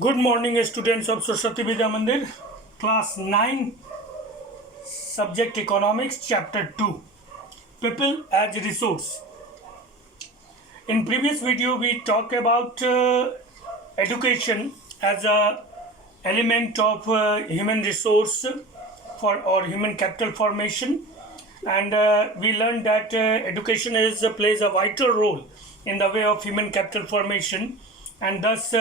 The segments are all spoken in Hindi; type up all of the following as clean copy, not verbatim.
Good morning, students of Saraswati Vidya Mandir, class 9, subject economics, chapter 2, people as resource. In previous video, we talked about education as a element of human resource for or human capital formation, and we learned that education plays a vital role in the way of human capital formation, and thus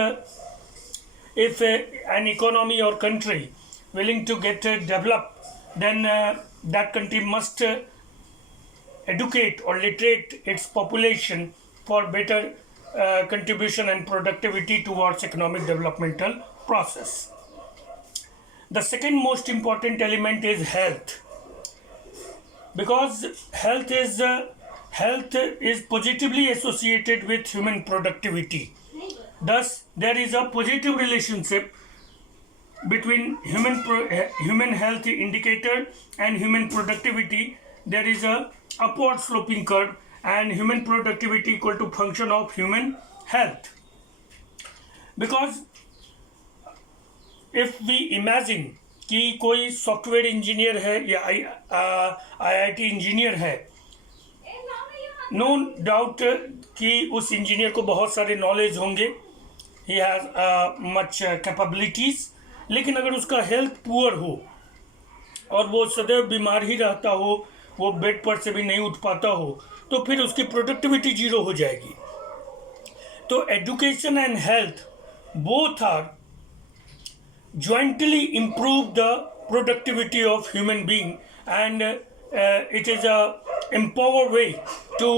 if an economy or country willing to get developed, then that country must educate or literate its population for better contribution and productivity towards economic developmental process. The second most important element is health, because health is positively associated with human productivity. Thus, there is a positive relationship between human health indicator and human productivity. There is a upward sloping curve, and human productivity equal to function of human health. Because if we imagine कि कोई सॉफ्टवेयर इंजीनियर है या IIT इंजीनियर है, नो डाउट कि उस इंजीनियर को बहुत सारे नॉलेज होंगे, ही हैज़ मच कैपेबिलिटीज़, लेकिन अगर उसका हेल्थ पुअर हो और वो सदैव बीमार ही रहता हो, वो बेड पर से भी नहीं उठ पाता हो, तो फिर उसकी प्रोडक्टिविटी जीरो हो जाएगी. तो education and health both are jointly improve the productivity of human being, and it is a empower way to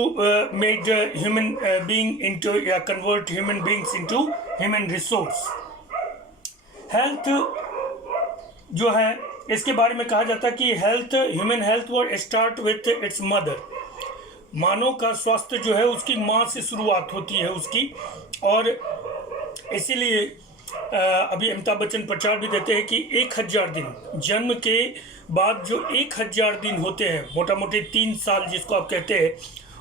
make human being into convert human beings into human resource. Health जो है, इसके बारे में कहा जाता है कि हेल्थ ह्यूमन हेल्थ वो स्टार्ट विथ इट्स मदर. मानव का स्वास्थ्य जो है उसकी माँ से शुरुआत होती है उसकी, और इसीलिए अभी अमिताभ बच्चन प्रचार भी देते हैं कि 1000 दिन जन्म के बाद जो 1000 दिन होते हैं, मोटा मोटी 3 साल जिसको आप कहते हैं,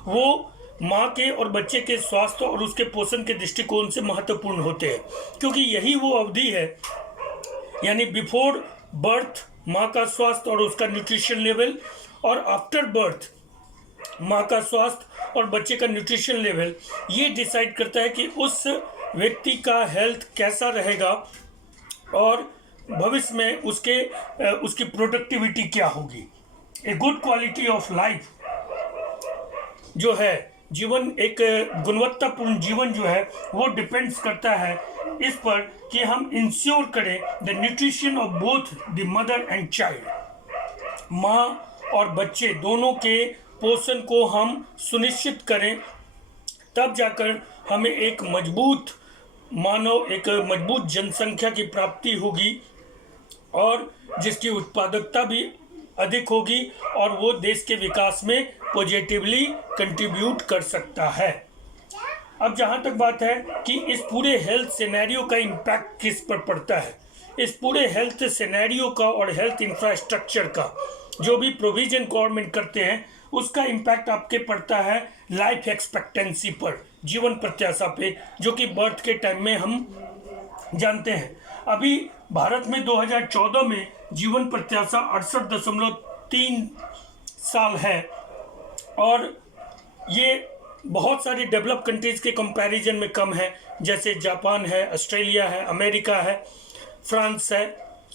वो माँ के और बच्चे के स्वास्थ्य और उसके पोषण के दृष्टिकोण से महत्वपूर्ण होते हैं, क्योंकि यही वो अवधि है, यानी बिफोर बर्थ माँ का स्वास्थ्य और उसका न्यूट्रिशन लेवल, और आफ्टर बर्थ माँ का स्वास्थ्य और बच्चे का न्यूट्रिशन लेवल, ये डिसाइड करता है कि उस व्यक्ति का हेल्थ कैसा रहेगा और भविष्य में उसकी प्रोडक्टिविटी क्या होगी. A good quality of life जो है, जीवन एक गुणवत्तापूर्ण जीवन जो है, वो डिपेंड्स करता है इस पर कि हम इंश्योर करें the nutrition of both the mother and child. माँ और बच्चे दोनों के पोषण को हम सुनिश्चित करें, तब जाकर हमें एक मजबूत मानव, एक मजबूत जनसंख्या की प्राप्ति होगी, और जिसकी उत्पादकता भी अधिक होगी, और वो देश के विकास में पॉजिटिवली कंट्रीब्यूट कर सकता है. अब जहाँ तक बात है कि इस पूरे हेल्थ सिनेरियो का इम्पैक्ट किस पर पड़ता है, इस पूरे हेल्थ सिनेरियो का और हेल्थ इंफ्रास्ट्रक्चर का जो भी प्रोविजन गवर्नमेंट करते हैं, उसका इम्पैक्ट आपके पड़ता है लाइफ एक्सपेक्टेंसी पर, जीवन प्रत्याशा पे, जो कि बर्थ के टाइम में हम जानते हैं. अभी भारत में 2014 में जीवन प्रत्याशा 68.3 साल है, और ये बहुत सारी डेवलप कंट्रीज के कंपैरिजन में कम है, जैसे जापान है, ऑस्ट्रेलिया है, अमेरिका है, फ्रांस है,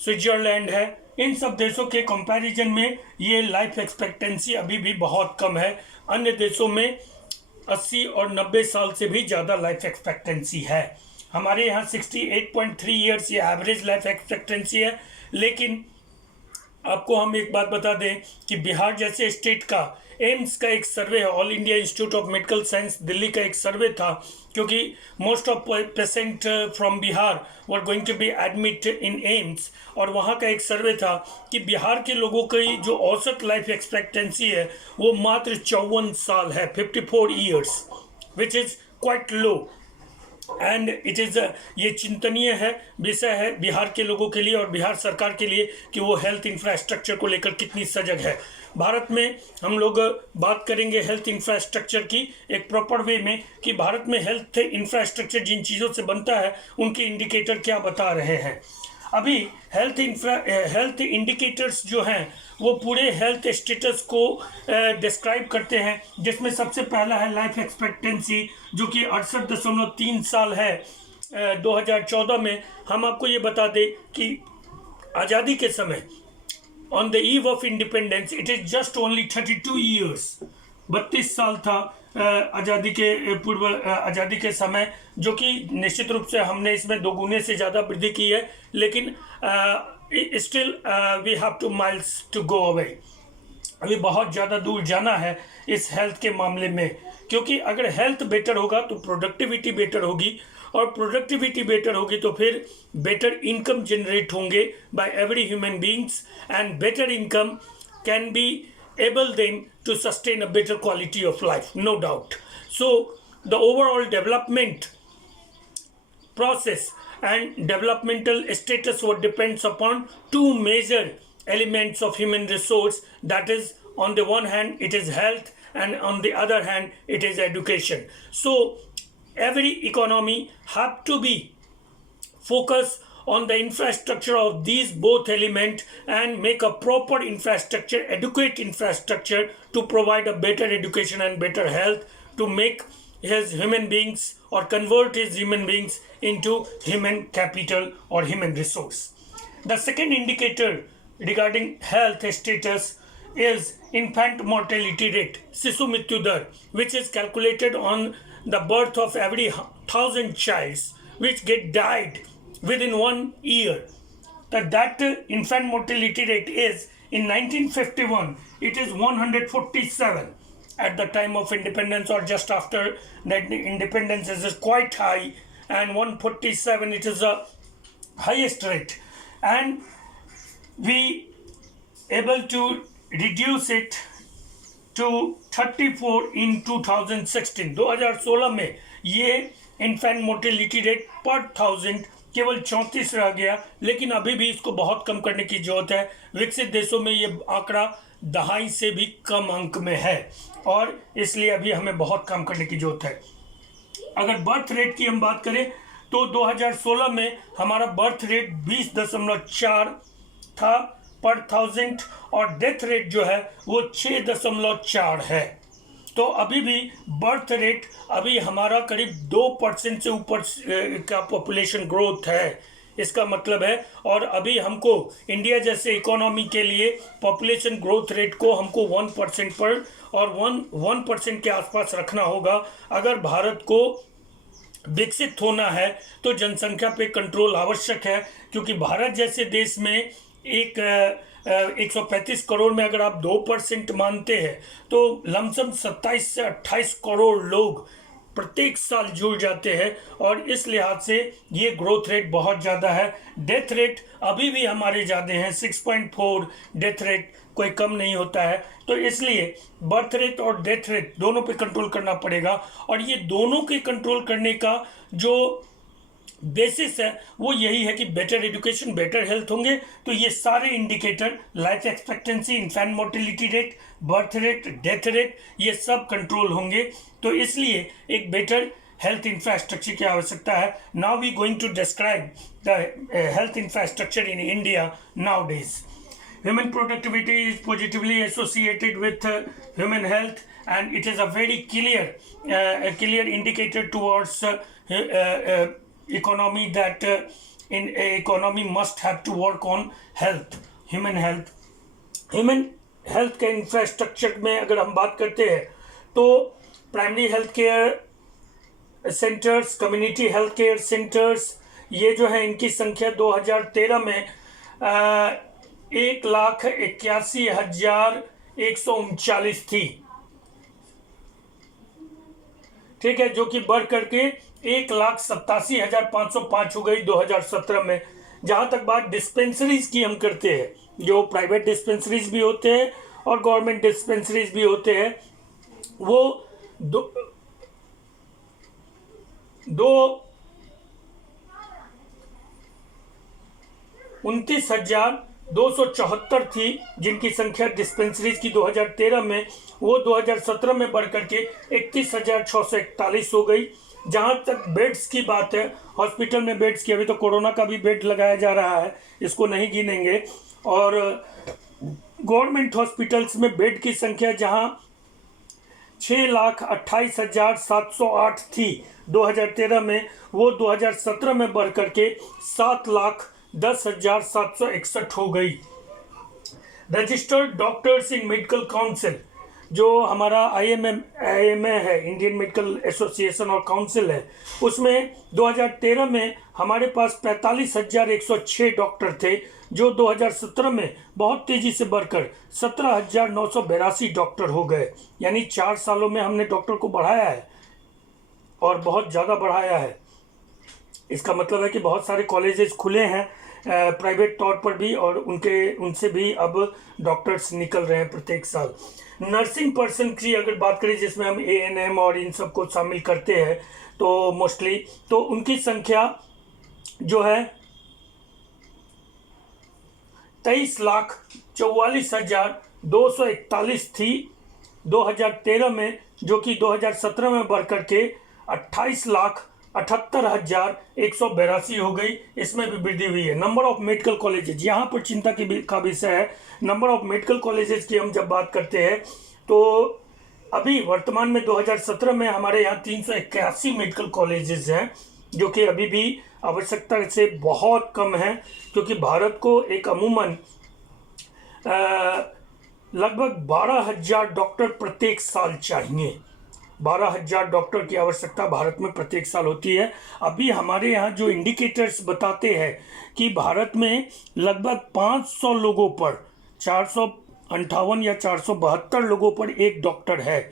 स्विट्जरलैंड है. इन सब देशों के कंपैरिजन में ये लाइफ एक्सपेक्टेंसी अभी भी बहुत कम है. अन्य देशों में 80 और 90 साल से भी ज़्यादा लाइफ एक्सपेक्टेंसी है. हमारे यहाँ 68.3 ईयर्स ये एवरेज लाइफ एक्सपेक्टेंसी है. लेकिन आपको हम एक बात बता दें कि बिहार जैसे स्टेट का एम्स का एक सर्वे है, All India Institute of Medical Science Delhi का एक सर्वे था, क्योंकि most of patient from Bihar were going to be admit in AIIMS, और वहाँ का एक सर्वे था कि बिहार के लोगों की जो औसत लाइफ एक्सपेक्टेंसी है वो मात्र 54 साल है, 54 years, which is quite low. And it is ये चिंतनीय है, विषय है बिहार के लोगों के लिए और बिहार सरकार के लिए कि वो हेल्थ इंफ्रास्ट्रक्चर को लेकर कितनी सजग है. भारत में हम लोग बात करेंगे हेल्थ इंफ्रास्ट्रक्चर की एक प्रॉपर वे में कि भारत में हेल्थ इंफ्रास्ट्रक्चर जिन चीज़ों से बनता है उनके इंडिकेटर क्या बता रहे हैं। अभी हेल्थ इंडिकेटर्स जो हैं वो पूरे हेल्थ स्टेटस को डिस्क्राइब करते हैं, जिसमें सबसे पहला है लाइफ एक्सपेक्टेंसी जो कि 68.3 साल है 2014 में। हम आपको ये बता दें कि आज़ादी के समय on the eve of independence it is just only 32 years, 32 साल था आज़ादी के पूर्व आज़ादी के समय, जो कि निश्चित रूप से हमने इसमें दोगुने से ज़्यादा वृद्धि की है, लेकिन still we have to miles to go away. अभी बहुत ज़्यादा दूर जाना है इस हेल्थ के मामले में, क्योंकि अगर हेल्थ बेटर होगा तो प्रोडक्टिविटी बेटर होगी, और प्रोडक्टिविटी बेटर होगी तो फिर बेटर इनकम जनरेट होंगे by every human beings, and better income can be able them to sustain a better quality of life, no doubt. So the overall development process and developmental status what depends upon two major elements of human resource, that is on the one hand it is health and on the other hand it is education. So every economy have to be focused on the infrastructure of these both elements and make a proper infrastructure, adequate infrastructure to provide a better education and better health, to make his human beings or convert his human beings into human capital or human resource. The second indicator regarding health status is infant mortality rate, Sisu Mrityu Dar, which is calculated on the birth of every 1,000 childs which get died within 1 year. That infant mortality rate is in 1951 it is 147 at the time of independence, or just after that independence is quite high, and 147 it is the highest rate, and we able to reduce it to 34 in 2016. 2016 में ये इन्फेंट मोर्टेलिटी रेट पर 1000 केवल 34 रह गया, लेकिन अभी भी इसको बहुत कम करने की जरूरत है। विकसित देशों में ये आंकड़ा 2.5 से भी कम अंक में है, और इसलिए अभी हमें बहुत कम करने की जरूरत है। अगर बर्थ रेट की हम बात करें तो 2016 में हमारा बर्थ रेट 20.4 था पर 1000, और डेथ रेट जो है वो 6.4 है। तो अभी भी बर्थ रेट अभी हमारा करीब 2% से ऊपर का पॉपुलेशन ग्रोथ है, इसका मतलब है। और अभी हमको इंडिया जैसे इकोनॉमी के लिए पॉपुलेशन ग्रोथ रेट को हमको 1% पर और 1% के आसपास रखना होगा। अगर भारत को विकसित होना है तो जनसंख्या पे कंट्रोल आवश्यक है, क्योंकि भारत जैसे देश में एक 135 करोड़ में अगर आप 2% मानते हैं तो लमसम 27 से 28 करोड़ लोग प्रत्येक साल जुड़ जाते हैं, और इस लिहाज से ये ग्रोथ रेट बहुत ज़्यादा है। डेथ रेट अभी भी हमारे ज़्यादा हैं, 6.4 डेथ रेट कोई कम नहीं होता है। तो इसलिए बर्थ रेट और डेथ रेट दोनों पे कंट्रोल करना पड़ेगा, और ये दोनों के कंट्रोल करने का जो बेसिस है वो यही है कि बेटर एजुकेशन बेटर हेल्थ होंगे तो ये सारे indicator life expectancy, infant mortality rate, birth rate, death rate, ये सब कंट्रोल होंगे। तो इसलिए एक बेटर हेल्थ इंफ्रास्ट्रक्चर की आवश्यकता है। Now we going to describe the health infrastructure in India nowadays. Human productivity is positively associated with human health, and it is a very clear indicator towards economy, that in a economy must have to work on health, human health. Human health के इंफ्रास्ट्रक्चर में अगर हम बात करते हैं तो primary health care centres, community health care centres, ये जो है इनकी संख्या 2013 में 1,81,139 थी, ठीक है, जो कि बढ़ करके 1,87,505 हो गई 2017 में। जहां तक बात डिस्पेंसरीज की हम करते हैं, जो प्राइवेट डिस्पेंसरीज भी होते हैं और गवर्नमेंट डिस्पेंसरीज भी होते हैं, वो 29,000 274 थी, जिनकी संख्या डिस्पेंसरीज की 2013 में, वो 2017 में बढ़ करके 31,641 हो गई। जहां तक बेड्स की बात है, हॉस्पिटल में बेड्स की, अभी तो कोरोना का भी बेड लगाया जा रहा है, इसको नहीं गिनेंगे। और गवर्नमेंट हॉस्पिटल्स में बेड की संख्या जहां 6,28,708 थी 2013 में, वो 2017 में बढ़ करके 7,10,761 हो गई। रजिस्टर्ड डॉक्टर्स इन मेडिकल काउंसिल, जो हमारा IMA है, इंडियन मेडिकल एसोसिएशन और काउंसिल है, उसमें 2013 में हमारे पास 45,106 डॉक्टर थे, जो 2017 में बहुत तेजी से बढ़कर 17,982 डॉक्टर हो गए। यानी 4 सालों में हमने डॉक्टर को बढ़ाया है और बहुत ज़्यादा बढ़ाया है। इसका मतलब है कि बहुत सारे कॉलेजेस खुले हैं प्राइवेट तौर पर भी, और उनसे भी अब डॉक्टर्स निकल रहे हैं प्रत्येक साल। नर्सिंग पर्सन की अगर बात करें, जिसमें हम ANM और इन सबको शामिल करते हैं, तो मोस्टली तो उनकी संख्या जो है 23,44,241 थी 2013 में, जो कि 2017 में बढ़ करके 28,78,182 हो गई। इसमें भी वृद्धि हुई है। नंबर ऑफ मेडिकल कॉलेजेज, यहाँ पर चिंता का विषय है। नंबर ऑफ मेडिकल कॉलेजेज की हम जब बात करते हैं, तो अभी वर्तमान में 2017 में हमारे यहाँ 381 मेडिकल कॉलेजेस हैं, जो कि अभी भी आवश्यकता से बहुत कम है, क्योंकि भारत को एक अमूमन लगभग 12,000 डॉक्टर प्रत्येक साल चाहिए। 12,000 डॉक्टर की आवश्यकता भारत में प्रत्येक साल होती है। अभी हमारे यहाँ जो इंडिकेटर्स बताते हैं कि भारत में लगभग 500 लोगों पर 458 या 472 लोगों पर एक डॉक्टर है,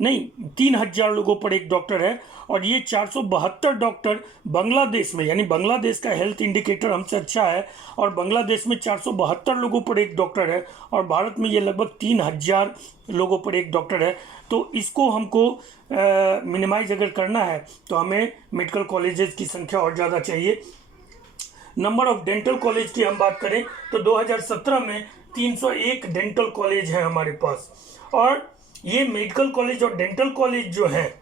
नहीं 3,000 लोगों पर एक डॉक्टर है। और ये 472 डॉक्टर बांग्लादेश में, यानी बांग्लादेश का हेल्थ इंडिकेटर हमसे अच्छा है, और बांग्लादेश में 472 लोगों पर एक डॉक्टर है, और भारत में ये लगभग 3,000 लोगों पर एक डॉक्टर है। तो इसको हमको मिनिमाइज अगर करना है, तो हमें मेडिकल कॉलेजेस की संख्या और ज़्यादा चाहिए। नंबर ऑफ डेंटल कॉलेज की हम बात करें, तो 2017 में 301 डेंटल कॉलेज हैं हमारे पास। और ये मेडिकल कॉलेज और डेंटल कॉलेज जो हैं,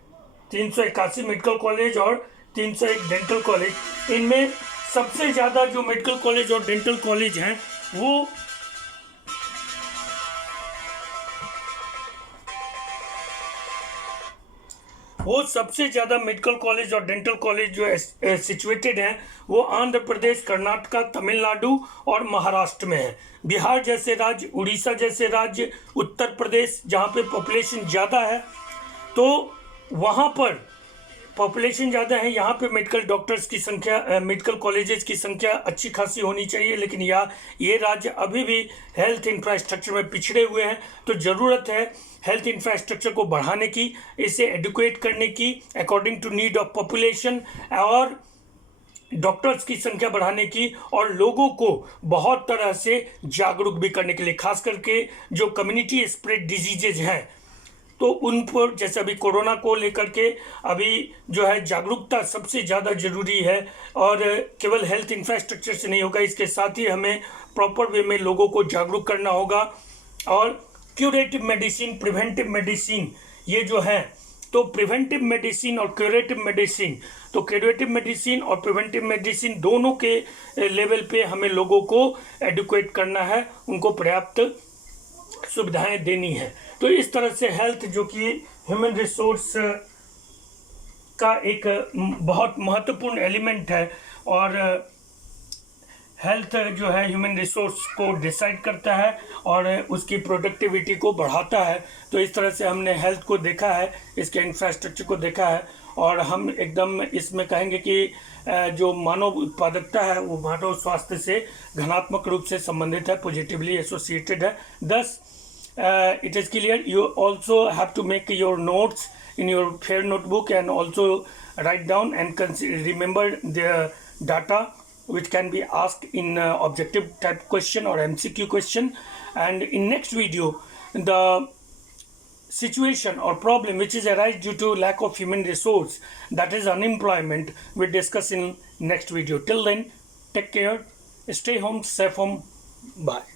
381 मेडिकल कॉलेज और 301 डेंटल कॉलेज, इनमें सबसे ज़्यादा जो मेडिकल कॉलेज और डेंटल कॉलेज हैं, वो सबसे ज़्यादा मेडिकल कॉलेज और डेंटल कॉलेज जो सिचुएटेड हैं, वो आंध्र प्रदेश, कर्नाटका, तमिलनाडु और महाराष्ट्र में है। बिहार जैसे राज्य, उड़ीसा जैसे राज्य, उत्तर प्रदेश, जहाँ पे पॉपुलेशन ज़्यादा है, तो वहाँ पर पॉपुलेशन ज़्यादा है, यहाँ पे मेडिकल डॉक्टर्स की संख्या, मेडिकल कॉलेजेस की संख्या अच्छी खासी होनी चाहिए। लेकिन ये राज्य अभी भी हेल्थ इंफ्रास्ट्रक्चर में पिछड़े हुए हैं। तो ज़रूरत है हेल्थ इंफ्रास्ट्रक्चर को बढ़ाने की, इसे एडुकेट करने की according to need of population, और डॉक्टर्स की संख्या बढ़ाने की, और लोगों को बहुत तरह से जागरूक भी करने के लिए, खास करके जो कम्युनिटी स्प्रेड डिजीजेज हैं, तो उन पर, जैसे अभी कोरोना को लेकर के अभी जो है जागरूकता सबसे ज़्यादा ज़रूरी है। और केवल हेल्थ इंफ्रास्ट्रक्चर से नहीं होगा, इसके साथ ही हमें प्रॉपर वे में लोगों को जागरूक करना होगा। और क्यूरेटिव मेडिसिन, प्रिवेंटिव मेडिसिन, ये जो है, तो प्रिवेंटिव मेडिसिन और क्यूरेटिव मेडिसिन, तो क्यूरेटिव मेडिसिन और प्रिवेंटिव मेडिसिन दोनों के लेवल पे हमें लोगों को एडुकेट करना है, उनको पर्याप्त सुविधाएं देनी है। तो इस तरह से हेल्थ, जो कि ह्यूमन रिसोर्स का एक बहुत महत्वपूर्ण एलिमेंट है, और हेल्थ जो है ह्यूमन रिसोर्स को डिसाइड करता है और उसकी प्रोडक्टिविटी को बढ़ाता है। तो इस तरह से हमने हेल्थ को देखा है, इसके इंफ्रास्ट्रक्चर को देखा है, और हम एकदम इसमें कहेंगे कि जो मानव उत्पादकता है, वो मानव स्वास्थ्य से घनात्मक रूप से संबंधित है, पॉजिटिवली एसोसिएटेड है। thus it is clear you also have to make your notes in your fair notebook, and also write down and remember the data which can be asked in objective type question or MCQ question. And in next video, the situation or problem which is arise due to lack of human resource, that is unemployment, we discuss in next video. Till then, take care, stay home, safe home. Bye.